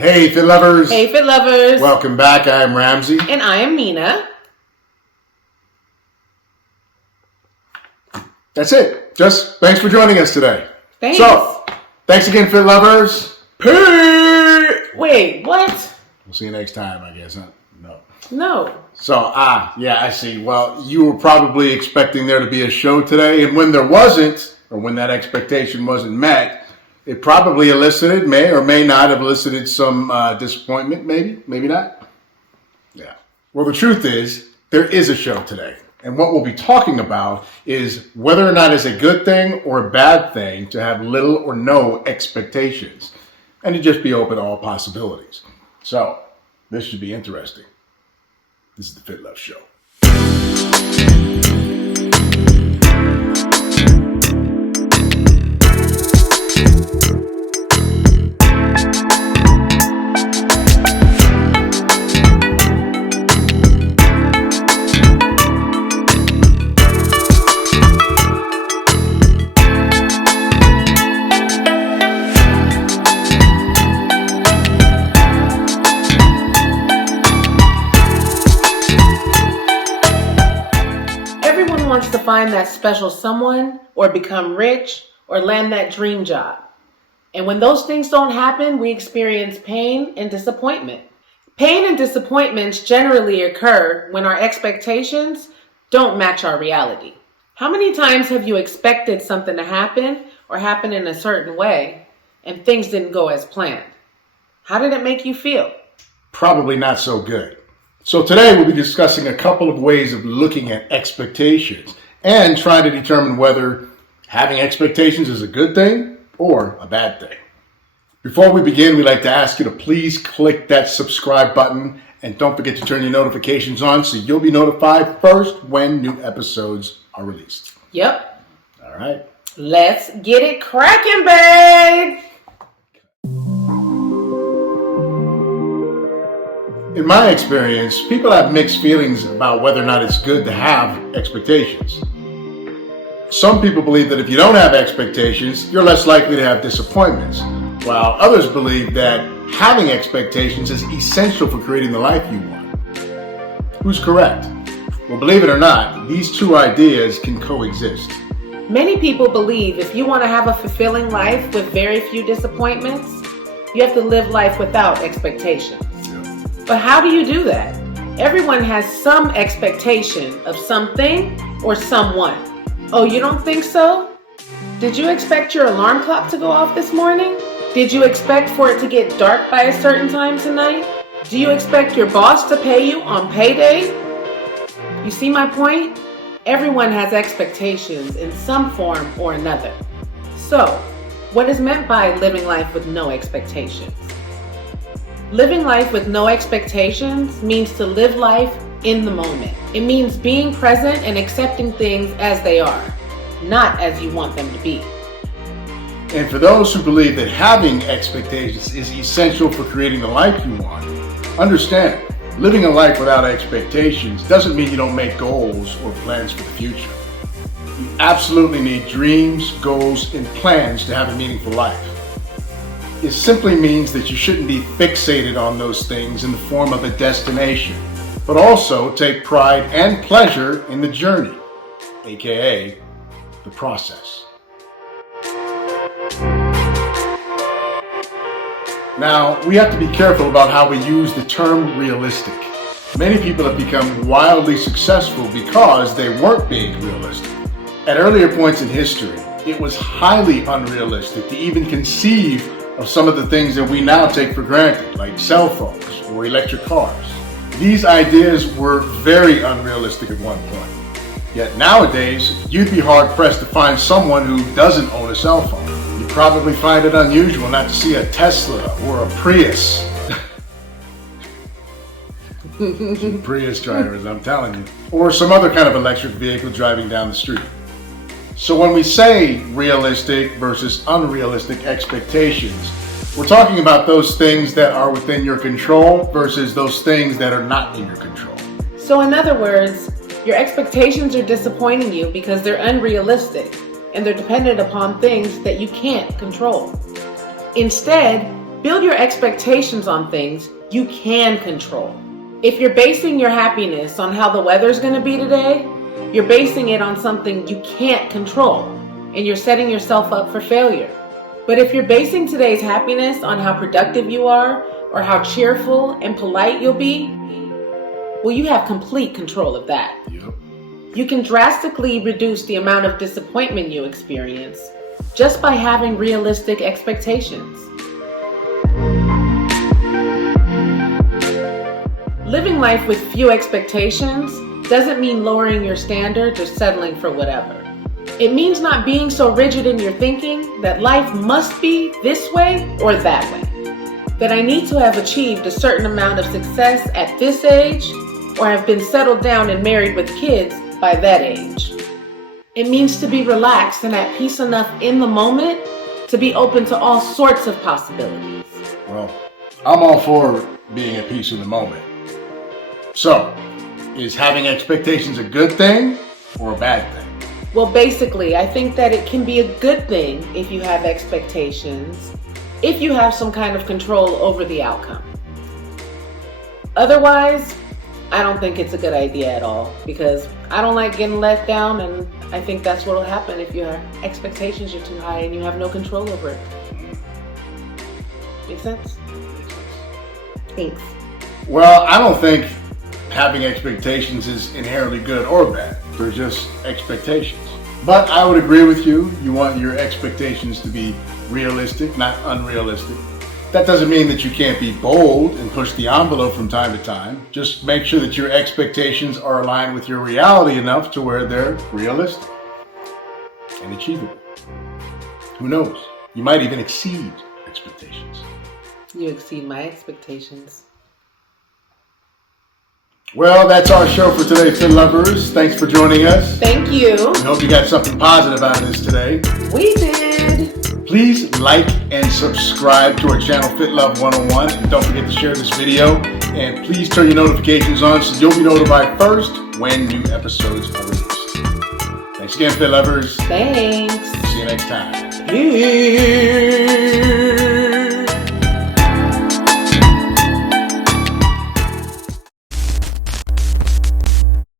Hey, FitLovers. Hey, FitLovers. Welcome back. I'm Ramsey. And I am Mina. That's it. Just thanks for joining us today. Thanks. So, thanks again, FitLovers. Peace. Wait, what? We'll see you next time, I guess. Huh? No. So, yeah, I see. Well, you were probably expecting there to be a show today, and when there wasn't, or when that expectation wasn't met, it probably may or may not have elicited some disappointment, maybe not. Yeah. Well, the truth is, there is a show today. And what we'll be talking about is whether or not it's a good thing or a bad thing to have little or no expectations, and to just be open to all possibilities. So, this should be interesting. This is the FitLove Show. Wants to find that special someone or become rich or land that dream job. And when those things don't happen, we experience pain and disappointment. Pain and disappointments generally occur when our expectations don't match our reality. How many times have you expected something to happen or happen in a certain way and things didn't go as planned? How did it make you feel? Probably not so good. So today we'll be discussing a couple of ways of looking at expectations and trying to determine whether having expectations is a good thing or a bad thing. Before we begin, we'd like to ask you to please click that subscribe button and don't forget to turn your notifications on so you'll be notified first when new episodes are released. Yep. All right. Let's get it cracking, babe. In my experience, people have mixed feelings about whether or not it's good to have expectations. Some people believe that if you don't have expectations, you're less likely to have disappointments, while others believe that having expectations is essential for creating the life you want. Who's correct? Well, believe it or not, these two ideas can coexist. Many people believe if you want to have a fulfilling life with very few disappointments, you have to live life without expectations. But how do you do that? Everyone has some expectation of something or someone. Oh, you don't think so? Did you expect your alarm clock to go off this morning? Did you expect for it to get dark by a certain time tonight? Do you expect your boss to pay you on payday? You see my point? Everyone has expectations in some form or another. So, what is meant by living life with no expectations? Living life with no expectations means to live life in the moment. It means being present and accepting things as they are, not as you want them to be. And for those who believe that having expectations is essential for creating the life you want, understand, living a life without expectations doesn't mean you don't make goals or plans for the future. You absolutely need dreams, goals, and plans to have a meaningful life. It simply means that you shouldn't be fixated on those things in the form of a destination, but also take pride and pleasure in the journey, aka the process. Now, we have to be careful about how we use the term realistic. Many people have become wildly successful because they weren't being realistic. At earlier points in history, it was highly unrealistic to even conceive of some of the things that we now take for granted, like cell phones or electric cars. These ideas were very unrealistic at one point. Yet nowadays, you'd be hard-pressed to find someone who doesn't own a cell phone. You'd probably find it unusual not to see a Tesla or a Prius. Prius drivers, I'm telling you. Or some other kind of electric vehicle driving down the street. So when we say realistic versus unrealistic expectations, we're talking about those things that are within your control versus those things that are not in your control. So in other words, your expectations are disappointing you because they're unrealistic and they're dependent upon things that you can't control. Instead, Build your expectations on things you can control. If you're basing your happiness on how the weather's going to be today, you're basing it on something you can't control, and you're setting yourself up for failure. But if you're basing today's happiness on how productive you are, or how cheerful and polite you'll be, well, you have complete control of that. Yep. You can drastically reduce the amount of disappointment you experience just by having realistic expectations. Living life with few expectations doesn't mean lowering your standards or settling for whatever. It means not being so rigid in your thinking that life must be this way or that way. That I need to have achieved a certain amount of success at this age or have been settled down and married with kids by that age. It means to be relaxed and at peace enough in the moment to be open to all sorts of possibilities. Well, I'm all for being at peace in the moment. So, is having expectations a good thing or a bad thing? Well, basically, I think that it can be a good thing if you have expectations, if you have some kind of control over the outcome. Otherwise, I don't think it's a good idea at all, because I don't like getting let down, and I think that's what will happen if your expectations are too high and you have no control over it. Make sense? Thanks. Well, I don't think having expectations is inherently good or bad. They're just expectations. But I would agree with you. You want your expectations to be realistic, not unrealistic. That doesn't mean that you can't be bold and push the envelope from time to time. Just make sure that your expectations are aligned with your reality enough to where they're realistic and achievable. Who knows? You might even exceed expectations. You exceed my expectations. Well, that's our show for today, FitLovers. Thanks for joining us. Thank you. We hope you got something positive out of this today. We did. Please like and subscribe to our channel, FitLove 101. And don't forget to share this video. And please turn your notifications on so you'll be notified first when new episodes are released. Thanks again, FitLovers. Thanks. See you next time. Peace.